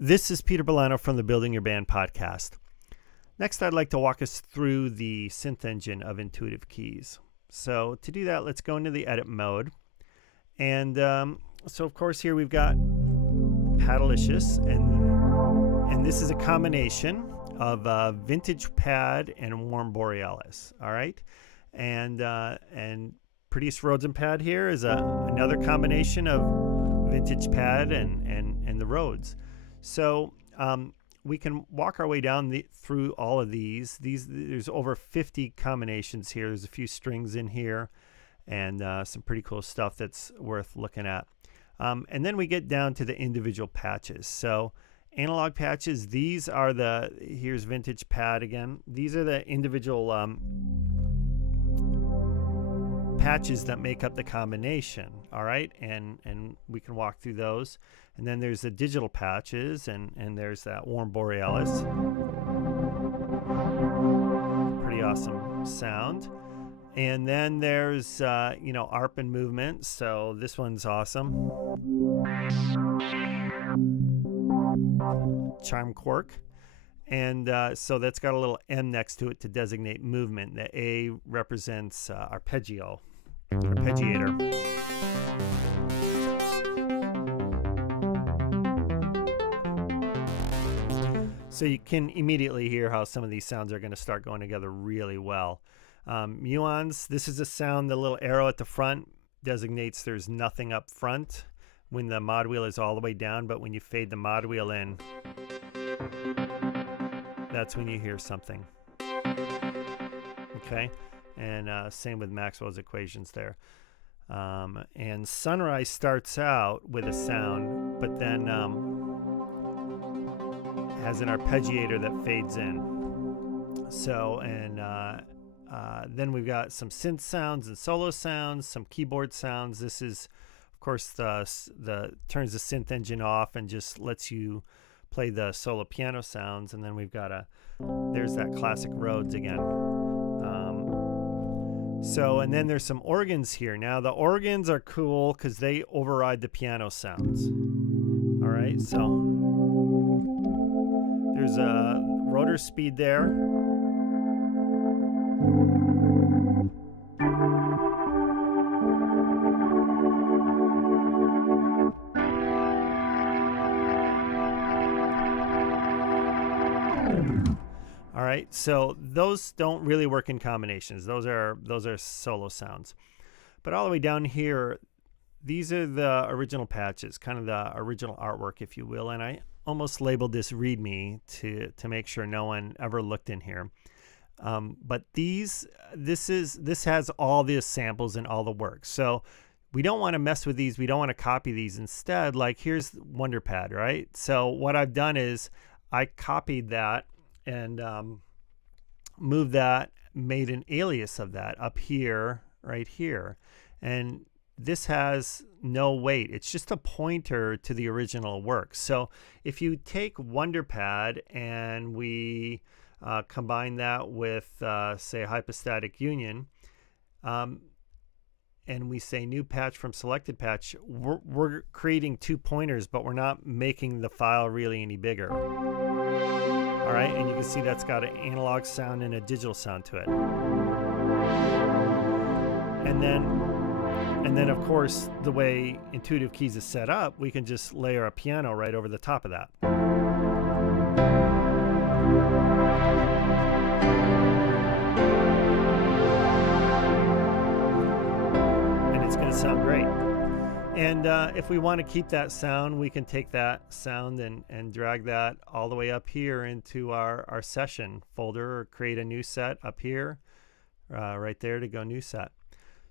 This is Peter Bolano from the Building Your Band podcast. Next, I'd like to walk us through the synth engine of Intuitive Keys. So to do that, let's go into the edit mode. And so of course here we've got Padalicious, and this is a combination of Vintage Pad and Warm Borealis. All right, and Prettiest Rhodes and Pad here is another combination of Vintage Pad and the Rhodes. So we can walk our way down through all of these. There's over 50 combinations here. There's a few strings in here and some pretty cool stuff that's worth looking at. And then we get down to the individual patches. So analog patches, these are here's Vintage Pad again. These are the individual patches that make up the combination. All right, and we can walk through those. And then there's the digital patches, and there's that Warm Borealis. Pretty awesome sound. And then there's ARP and movement. So this one's awesome. Charm Quark. And so that's got a little M next to it to designate movement. The A represents arpeggiator. So you can immediately hear how some of these sounds are going to start going together really well. Muons, this is a sound, the little arrow at the front designates there's nothing up front when the mod wheel is all the way down, but when you fade the mod wheel in, that's when you hear something. Okay, and same with Maxwell's equations there. And Sunrise starts out with a sound, but then has an arpeggiator that fades in. So, and then we've got some synth sounds and solo sounds, some keyboard sounds. This is, of course, the turns the synth engine off and just lets you play the solo piano sounds. And then we've got there's that classic Rhodes again. So, and then there's some organs here. Now, the organs are cool because they override the piano sounds. All right, so there's a rotor speed there. All right, so those don't really work in combinations. Those are solo sounds. But all the way down here, these are the original patches, kind of the original artwork, if you will. And I almost labeled this README to make sure no one ever looked in here. But this has all the samples and all the work. So we don't want to mess with these. We don't want to copy these. Instead, like here's WonderPad, right? So what I've done is I copied that and moved that, made an alias of that up here, right here. And this has no weight. It's just a pointer to the original work. So if you take WonderPad and we combine that with, say, Hypostatic Union, and we say new patch from selected patch, we're creating two pointers, but we're not making the file really any bigger. All right, and you can see that's got an analog sound and a digital sound to it. And then of course, the way Intuitive Keys is set up, we can just layer a piano right over the top of that. And it's going to sound great. And if we want to keep that sound, we can take that sound and drag that all the way up here into our session folder, or create a new set up here, right there to go new set.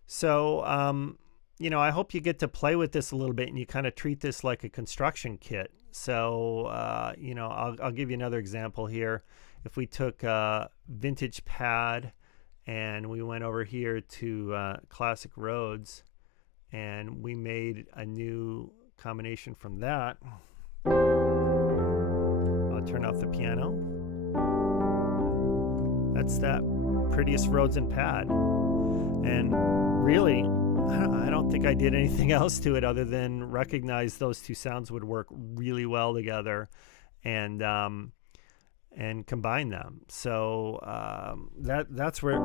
So, I hope you get to play with this a little bit and you kind of treat this like a construction kit. So, I'll give you another example here. If we took Vintage Pad and we went over here to Classic Rhodes, and we made a new combination from that. I'll turn off the piano. That's that Prettiest Rhodes and Pad. And really, I don't think I did anything else to it other than recognize those two sounds would work really well together. and combine them. So that's where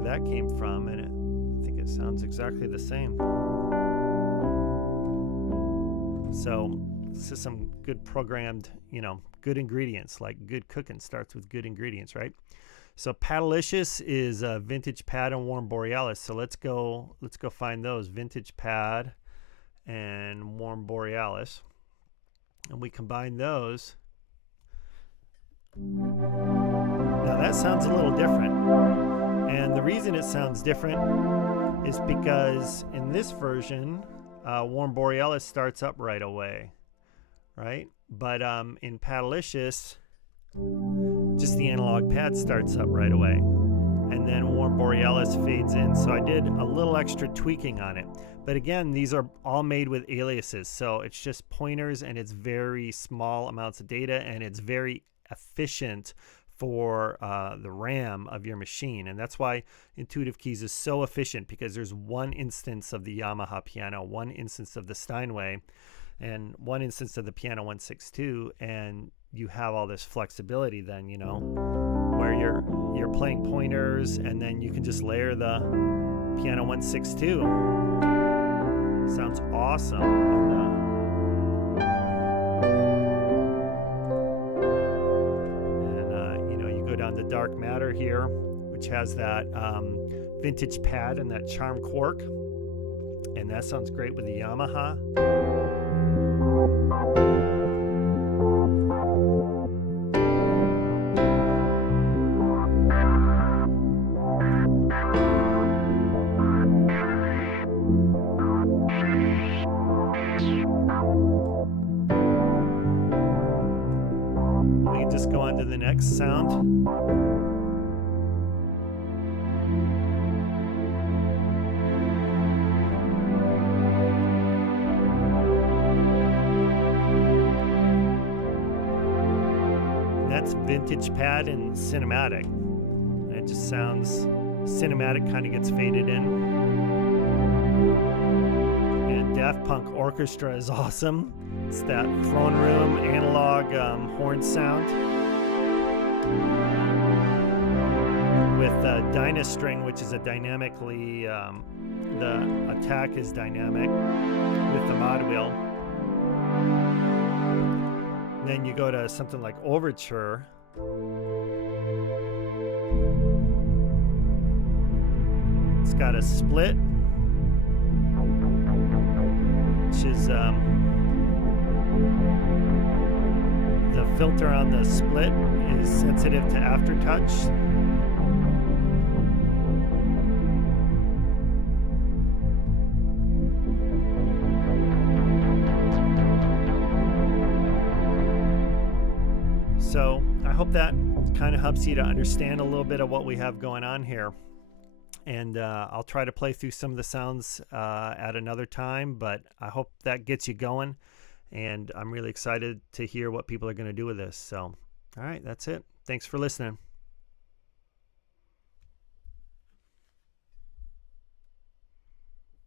that came from, and I think it sounds exactly the same. So this is some good programmed, good ingredients. Like good cooking starts with good ingredients, right? So Padalicious is Vintage Pad and Warm Borealis. So let's go find those, Vintage Pad and Warm Borealis, and we combine those. Now that sounds a little different, and the reason it sounds different is because in this version, Warm Borealis starts up right away, right? But in Padalicious, just the analog pad starts up right away, and then Warm Borealis fades in. So I did a little extra tweaking on it. But again, these are all made with aliases, so it's just pointers, and it's very small amounts of data, and it's very efficient for the RAM of your machine. And that's why Intuitive Keys is so efficient, because there's one instance of the Yamaha piano, one instance of the Steinway, and one instance of the Piano 162, and you have all this flexibility then, where you're playing pointers, and then you can just layer the Piano 162. Sounds awesome. And you go down to Dark Matter here, which has that vintage pad and that charm cork, and that sounds great with the Yamaha. We can just go on to the next sound. That's vintage pad and cinematic. And it just sounds cinematic, kind of gets faded in. And Daft Punk Orchestra is awesome. It's that throne room analog horn sound with Dynastring, which is a dynamically, the attack is dynamic with the mod wheel. Then you go to something like Overture. It's got a split, which is the filter on the split is sensitive to aftertouch. So I hope that kind of helps you to understand a little bit of what we have going on here. And I'll try to play through some of the sounds at another time, but I hope that gets you going. And I'm really excited to hear what people are going to do with this. So, all right, that's it. Thanks for listening.